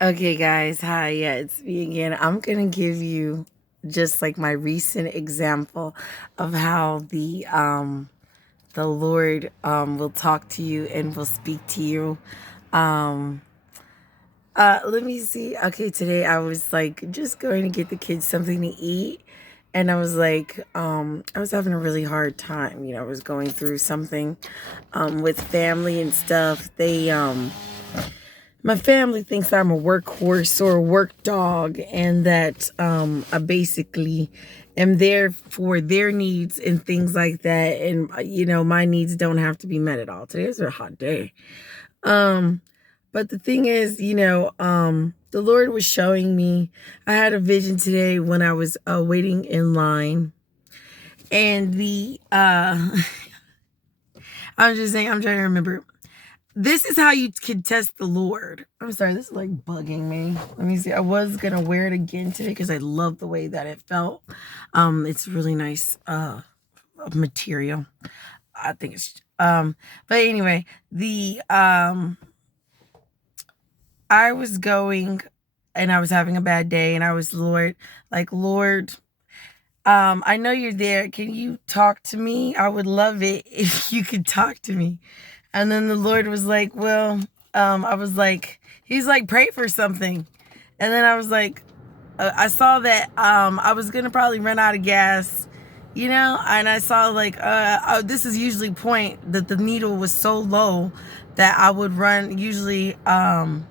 Okay, guys. Hi. Yeah, it's me again. I'm going to give you just like my recent example of how the Lord will talk to you and will speak to you. Um let me see. Okay, today I was like just going to get the kids something to eat, and I was like I was having a really hard time. I was going through something with family and stuff. My family thinks I'm a workhorse or a work dog, and that I basically am there for their needs and things like that. And my needs don't have to be met at all. Today's a hot day. Um, but the thing is, the Lord was showing me. I had a vision today when I was waiting in line, and I was just saying, I'm trying to remember. This is how you can test the Lord. I'm sorry, this is like bugging me. Let me see. I was gonna wear it again today because I love the way that it felt. It's really nice material. I think it's but anyway, the I was going and I was having a bad day, and I was Lord, I know you're there. Can you talk to me? I would love it if you could talk to me. And then the Lord was like, well, I was like, he's like, pray for something. And then I was like, I saw that I was going to probably run out of gas, and I saw like, this is usually point that the needle was so low that I would run out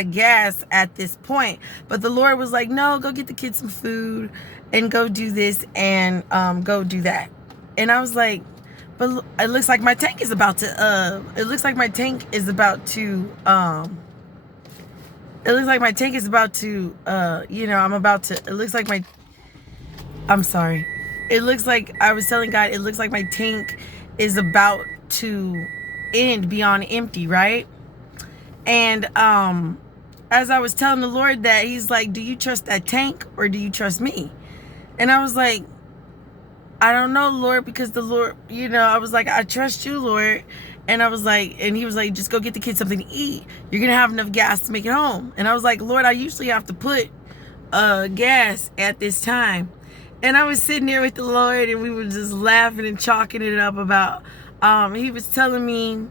of gas at this point. But the Lord was like, no, go get the kids some food and go do this and go do that. And I was like, but it looks like my tank is about to I'm about to it looks like my I'm sorry. It looks like I was telling God, it looks like my tank is about to end beyond empty, right? And as I was telling the Lord that, he's like, do you trust that tank or do you trust me? And I was like, I don't know, Lord, because the Lord, I was like, I trust you, Lord. And I was like, and he was like, just go get the kids something to eat. You're going to have enough gas to make it home. And I was like, Lord, I usually have to put gas at this time. And I was sitting there with the Lord, and we were just laughing and chalking it up about, he was telling me,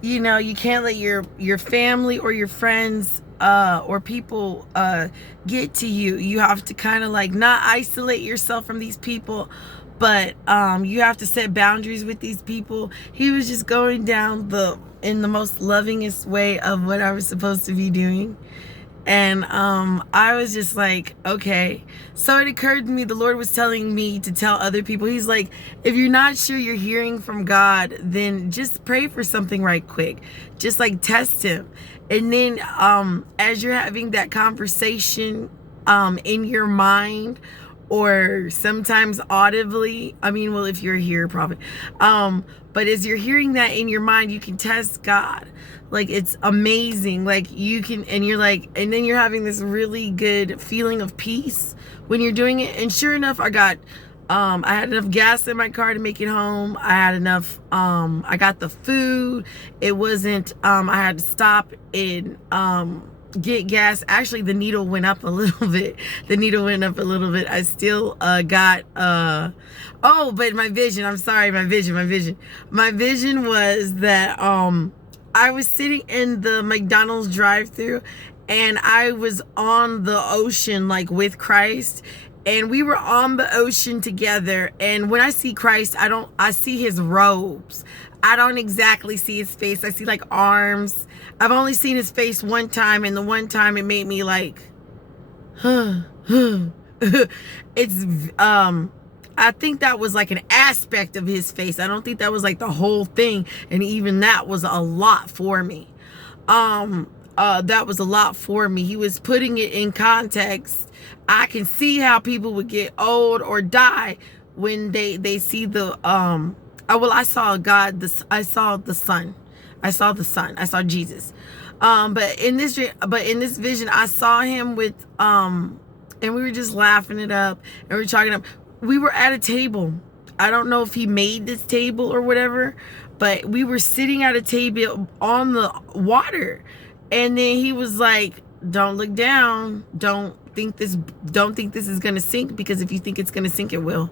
you can't let your family or your friends or people get to you. You have to kind of like not isolate yourself from these people, but you have to set boundaries with these people. He was just going down in the most lovingest way of what I was supposed to be doing. And I was just like, okay. So it occurred to me, the Lord was telling me to tell other people. He's like, if you're not sure you're hearing from God, then just pray for something right quick. Just like test him. And then as you're having that conversation in your mind, or sometimes audibly, I mean, well, if you're here, probably. But as you're hearing that in your mind, you can test God. Like, it's amazing. Like, you can, and you're like, and then you're having this really good feeling of peace when you're doing it. And sure enough, I had enough gas in my car to make it home. I had enough, I got the food. It wasn't, I had to stop and, get gas. Actually, the needle went up a little bit. I still got but my vision, I'm sorry, my vision was that I was sitting in the McDonald's drive-thru, and I was on the ocean, like, with Christ, and we were on the ocean together. And when I see Christ, I see his robes. I don't exactly see his face. I see like arms. I've only seen his face one time, and the one time it made me like, it's I think that was like an aspect of his face. I don't think that was like the whole thing, and even that was a lot for me. That was a lot for me. He was putting it in context. I can see how people would get old or die when they see the I saw God. I saw the Son. I saw the Son. I saw Jesus. But in this vision, I saw him with and we were just laughing it up, and we were talking up. We were at a table. I don't know if he made this table or whatever, but we were sitting at a table on the water, and then he was like, don't look down, don't think this is gonna sink, because if you think it's gonna sink, it will.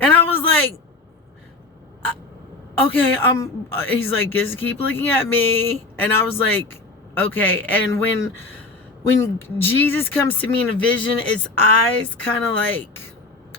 And I was like, okay, he's like, just keep looking at me. And I was like, okay. And when Jesus comes to me in a vision, its eyes kind of like,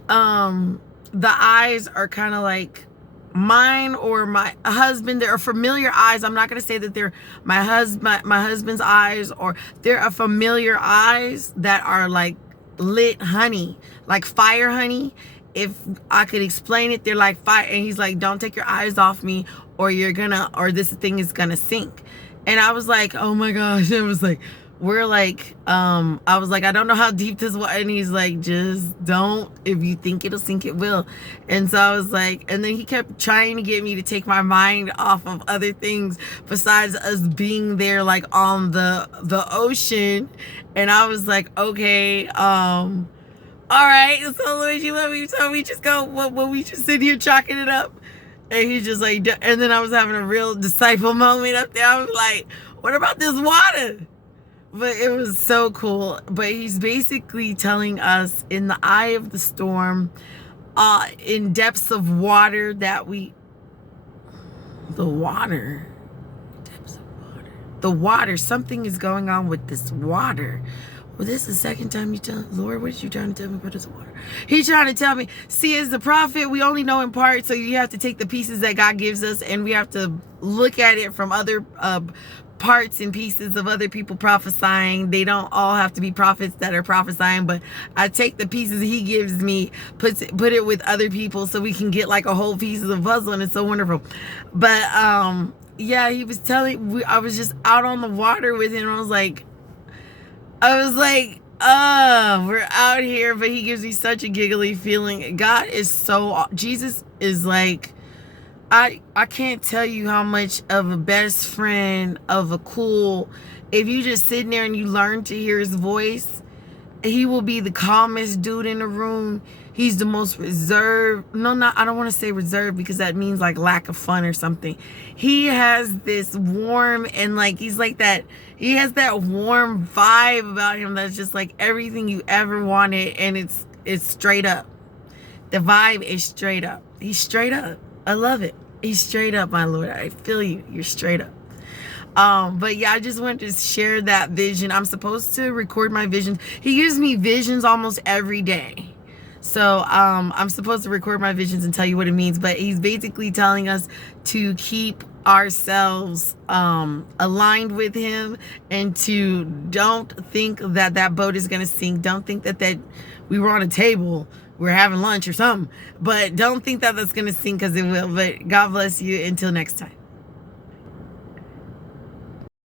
the eyes are kind of like mine or my husband. They're familiar eyes. I'm not going to say that they're my husband's eyes, or they're a familiar eyes that are like lit honey, like fire honey. If I could explain it, they're like fire. And he's like, don't take your eyes off me, or this thing is gonna sink. And I was like, oh my gosh. It was like, I was like, I don't know how deep this was. And he's like, just don't. If you think it'll sink, it will. And so I was like, and then he kept trying to get me to take my mind off of other things besides us being there, like on the ocean. And I was like, okay, all right, so Lord, you let me, so we just go, when we just sit here chalking it up. And he's just like, and then I was having a real disciple moment up there. I was like, what about this water? But it was so cool. But he's basically telling us, in the eye of the storm, in depths of water, that the water, something is going on with this water. Well, this is the second time you tell, Lord, what are you trying to tell me about this water? He's trying to tell me, see, as the prophet, we only know in part, so you have to take the pieces that God gives us, and we have to look at it from other parts and pieces of other people prophesying. They don't all have to be prophets that are prophesying, but I take the pieces he gives me, put it with other people, so we can get like a whole piece of the puzzle, and it's so wonderful. But yeah, he was telling, I was just out on the water with him, and I was like, we're out here. But he gives me such a giggly feeling. God is so, Jesus is like, I can't tell you how much of a best friend, of a cool, if you just sit there and you learn to hear his voice, he will be the calmest dude in the room. He's the most reserved. I don't want to say reserved, because that means like lack of fun or something. He has this warm, and like, he's like that. He has that warm vibe about him that's just like everything you ever wanted. And it's straight up. The vibe is straight up. He's straight up. I love it. He's straight up, my Lord. I feel you. You're straight up. But yeah, I just wanted to share that vision. I'm supposed to record my visions. He gives me visions almost every day. So I'm supposed to record my visions and tell you what it means. But he's basically telling us to keep ourselves aligned with him, and to don't think that boat is going to sink. Don't think that we were on a table, we're having lunch or something. But don't think that that's going to sink, because it will. But God bless you. Until next time.